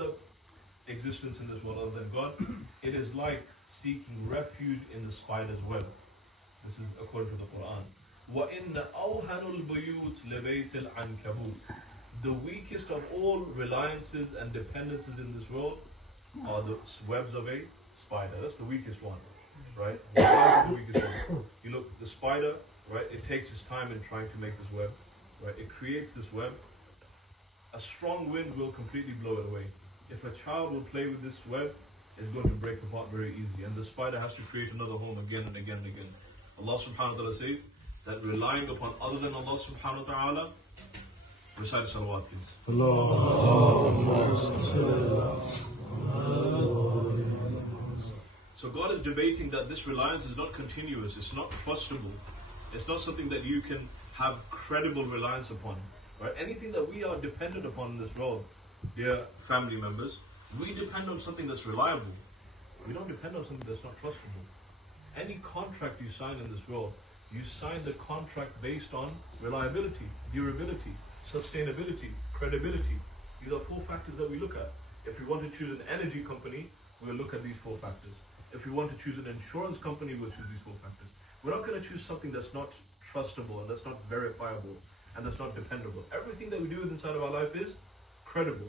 other existence in this world other than God, it is like seeking refuge in the spider's web. This is according to the Quran. وَإِنَّ أَوْهَنُ الْبُيُوتِ لَبَيْتِ الْعَنْكَبُوتِ. The weakest of all reliances and dependences in this world are the webs of a spider. That's the weakest one, right? That's the weakest one. You look, the spider, right? It takes its time in trying to make this web, right? It creates this web. A strong wind will completely blow it away. If a child will play with this web, it's going to break apart very easily. And the spider has to create another home again and again and again. Allah subhanahu wa ta'ala says that relying upon other than Allah subhanahu wa ta'ala, recite salawat please. So God is debating that this reliance is not continuous, it's not trustable, it's not something that you can have credible reliance upon. Right? Anything that we are dependent upon in this world, dear family members, we depend on something that's reliable. We don't depend on something that's not trustable. Any contract you sign in this world, you sign the contract based on reliability, durability, sustainability, credibility. These are 4 factors that we look at. If we want to choose an energy company, we'll look at these 4 factors. If we want to choose an insurance company, we'll choose these 4 factors. We're not going to choose something that's not trustable and that's not verifiable and that's not dependable. Everything that we do inside of our life is credible.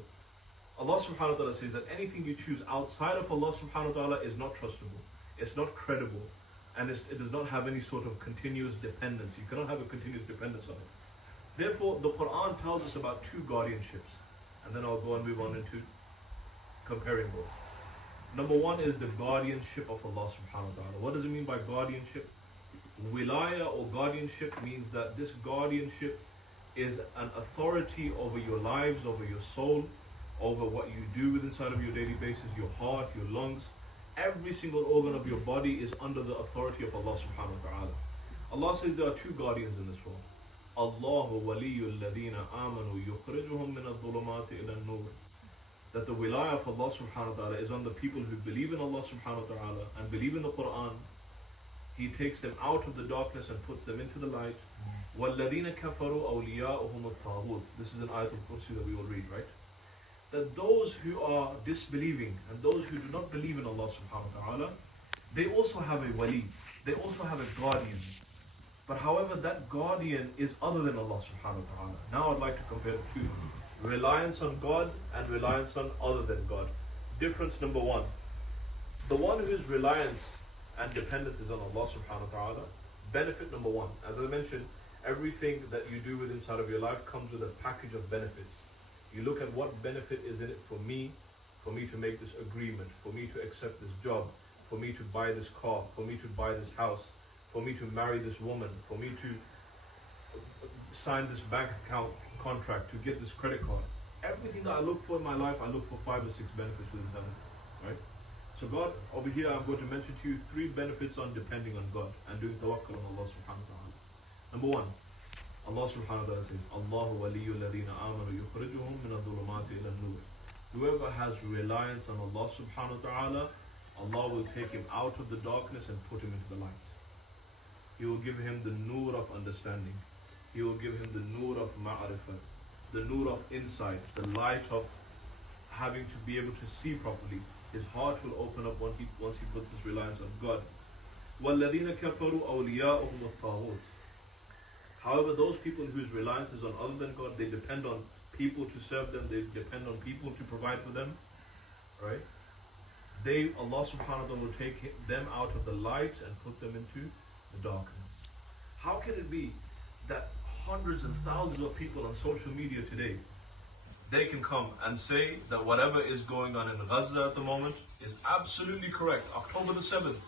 Allah subhanahu wa ta'ala says that anything you choose outside of Allah subhanahu wa ta'ala is not trustable. It's not credible. And it does not have any sort of continuous dependence. You cannot have a continuous dependence on it. Therefore, the Quran tells us about 2 guardianships. And then I'll go and move on into comparing both. Number 1 is the guardianship of Allah subhanahu wa ta'ala. What does it mean by guardianship? Wilaya or guardianship means that this guardianship is an authority over your lives, over your soul, over what you do inside of your daily basis, your heart, your lungs. Every single organ of your body is under the authority of Allah subhanahu wa ta'ala. Allah says there are 2 guardians in this world. Allahu waliyul ladina amanu yukhrijuhum min adh-dhulumati ila an-nur. That the wilaya of Allah subhanahu wa ta'ala is on the people who believe in Allah subhanahu wa ta'ala and believe in the Quran. He takes them out of the darkness and puts them into the light. وَالَّذِينَ كَفَرُوا أَوْلِيَاؤُهُمُ الطَّاغُوتُ. This is an ayat al-Kursi that we will read, right? That those who are disbelieving and those who do not believe in Allah subhanahu wa ta'ala, they also have a wali, they also have a guardian. But however, that guardian is other than Allah subhanahu wa ta'ala. Now I'd like to compare the 2. Reliance on God and reliance on other than God. Difference number 1. The one whose reliance and dependence is on Allah subhanahu wa ta'ala. Benefit number 1. As I mentioned, everything that you do with inside of your life comes with a package of benefits. You look at what benefit is in it for me to make this agreement, for me to accept this job, for me to buy this car, for me to buy this house, for me to marry this woman, for me to sign this bank account contract, to get this credit card. Everything that I look for in my life, I look for 5 or 6 benefits within it, right? So God, over here I'm going to mention to you 3 benefits on depending on God and doing tawakkul on Allah subhanahu wa ta'ala. Number 1, Allah subhanahu wa ta'ala says, Allahu waliyul ladina amanu yukhrijuhum min adh-dhulumati ila an-nur. Whoever has reliance on Allah subhanahu wa ta'ala, Allah will take him out of the darkness and put him into the light. He will give him the nur of understanding. He will give him the nur of ma'rifat, the nur of insight, the light of having to be able to see properly. His heart will open up once he puts his reliance on God. وَالَّذِينَ كَفَرُوا أَوْلِيَاؤُهُمُ الطَّاغُوتُ. However, those people whose reliance is on other than God, they depend on people to serve them, they depend on people to provide for them, right? Allah subhanahu wa ta'ala will take them out of the light and put them into the darkness. How can it be that hundreds and thousands of people on social media today, they can come and say that whatever is going on in Gaza at the moment is absolutely correct. October the 7th.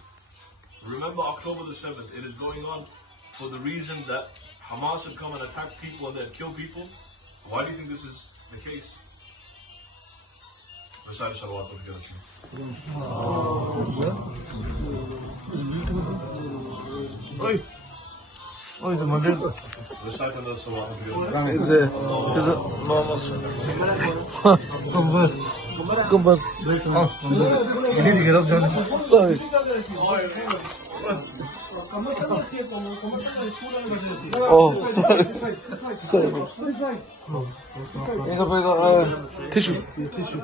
Remember October the 7th. It is going on for the reason that Hamas had come and attacked people and they had killed people. Why do you think this is the case? Recite salawat together. Oi, the model. Recite another salawat together. Is it normal? Come back. You need to get up, John. Sorry. Oh, sorry. Sorry. Tissue.